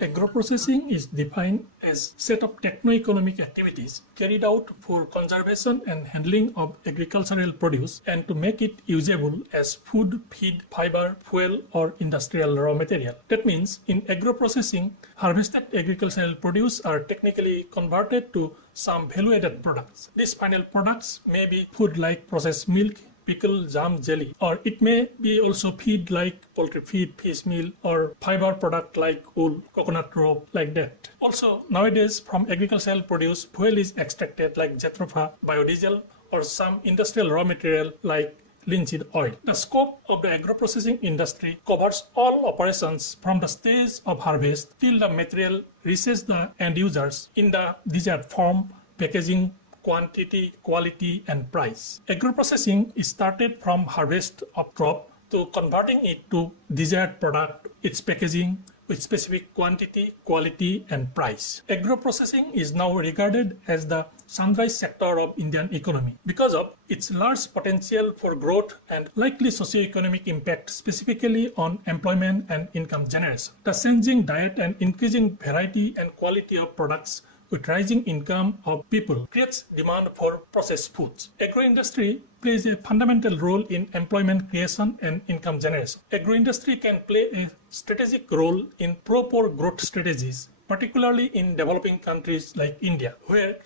Agro-processing is defined as a set of techno-economic activities carried out for conservation and handling of agricultural produce and to make it usable as food, feed, fiber, fuel, or industrial raw material. That means in agro-processing, harvested agricultural produce are technically converted to some value-added products. These final products may be food like processed milk, pickle, jam, jelly, or it may be also feed like poultry feed, fish meal, or fiber product like wool, coconut rope, like that. Also, nowadays from agricultural produce, fuel is extracted like jatropha, biodiesel, or some industrial raw material like linseed oil. The scope of the agro-processing industry covers all operations from the stage of harvest till the material reaches the end users in the desired form, packaging, quantity, quality, and price. Agro-processing is started from harvest of crop to converting it to desired product, its packaging with specific quantity, quality, and price. Agro-processing is now regarded as the sunrise sector of Indian economy because of its large potential for growth and likely socio-economic impact specifically on employment and income generation. The changing diet and increasing variety and quality of products with rising income of people creates demand for processed foods. Agro-industry plays a fundamental role in employment creation and income generation. Agro-industry can play a strategic role in pro-poor growth strategies, particularly in developing countries like India, where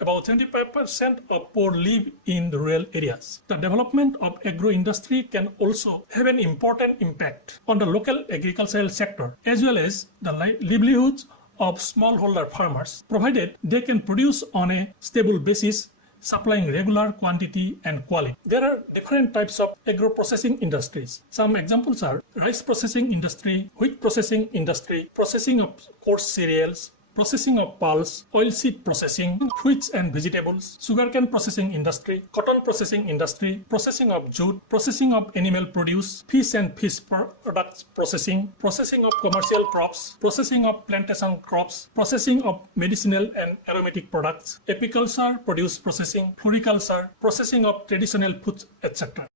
about 75% of poor live in the rural areas. The development of agro-industry can also have an important impact on the local agricultural sector as well as the livelihoods of smallholder farmers, provided they can produce on a stable basis, supplying regular quantity and quality. There are different types of agro-processing industries. Some examples are rice processing industry, wheat processing industry, processing of coarse cereals, processing of pulse, oilseed processing, fruits and vegetables, sugarcane processing industry, cotton processing industry, processing of jute, processing of animal produce, fish and fish products processing, processing of commercial crops, processing of plantation crops, processing of medicinal and aromatic products, apiculture, produce processing, floriculture, processing of traditional foods, etc.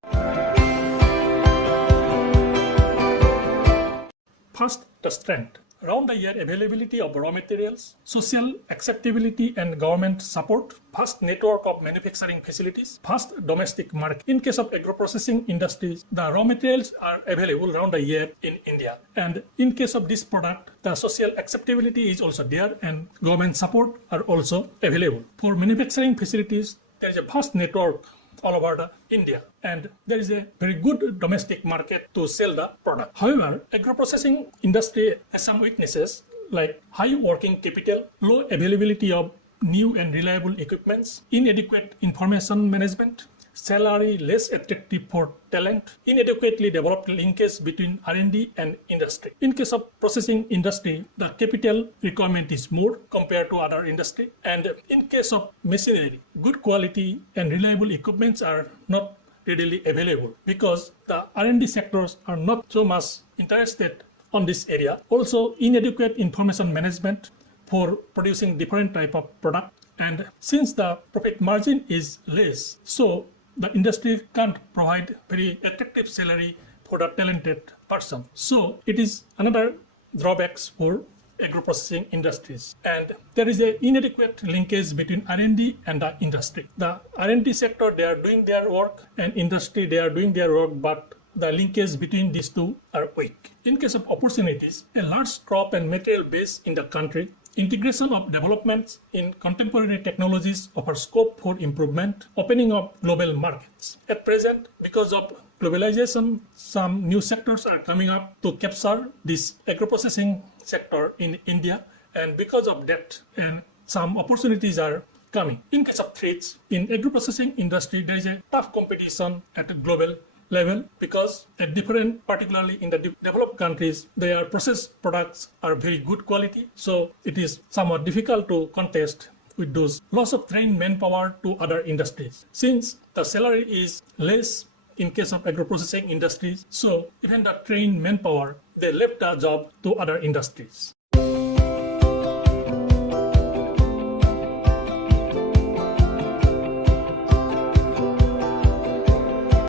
First, the strength. Round-the-year availability of raw materials, social acceptability and government support, vast network of manufacturing facilities, vast domestic market. In case of agro-processing industries, the raw materials are available round the year in India. And in case of this product, the social acceptability is also there and government support are also available. For manufacturing facilities, there is a vast network all over India, and there is a very good domestic market to sell the product. However, agro-processing industry has some weaknesses like high working capital, low availability of new and reliable equipments, inadequate information management, salary less attractive for talent, inadequately developed linkage between R&D and industry. In case of processing industry, the capital requirement is more compared to other industry, and in case of machinery, good quality and reliable equipments are not readily available because the R&D sectors are not so much interested on this area. Also, inadequate information management for producing different type of product, and since the profit margin is less, so the industry can't provide very attractive salary for the talented person. So it is another drawbacks for agro-processing industries. And there is an inadequate linkage between R&D and the industry. The R&D sector, they are doing their work, and industry, they are doing their work, but the linkage between these two are weak. In case of opportunities, a large crop and material base in the country, integration of developments in contemporary technologies offer scope for improvement, opening of global markets. At present, because of globalization, some new sectors are coming up to capture this agro-processing sector in India, and because of that, and some opportunities are coming. In case of threats, in agro-processing industry, there is a tough competition at a global level because at different, particularly in the developed countries, their processed products are very good quality. So it is somewhat difficult to contest with those. Loss of trained manpower to other industries. Since the salary is less in case of agro-processing industries, so even the trained manpower, they left the job to other industries.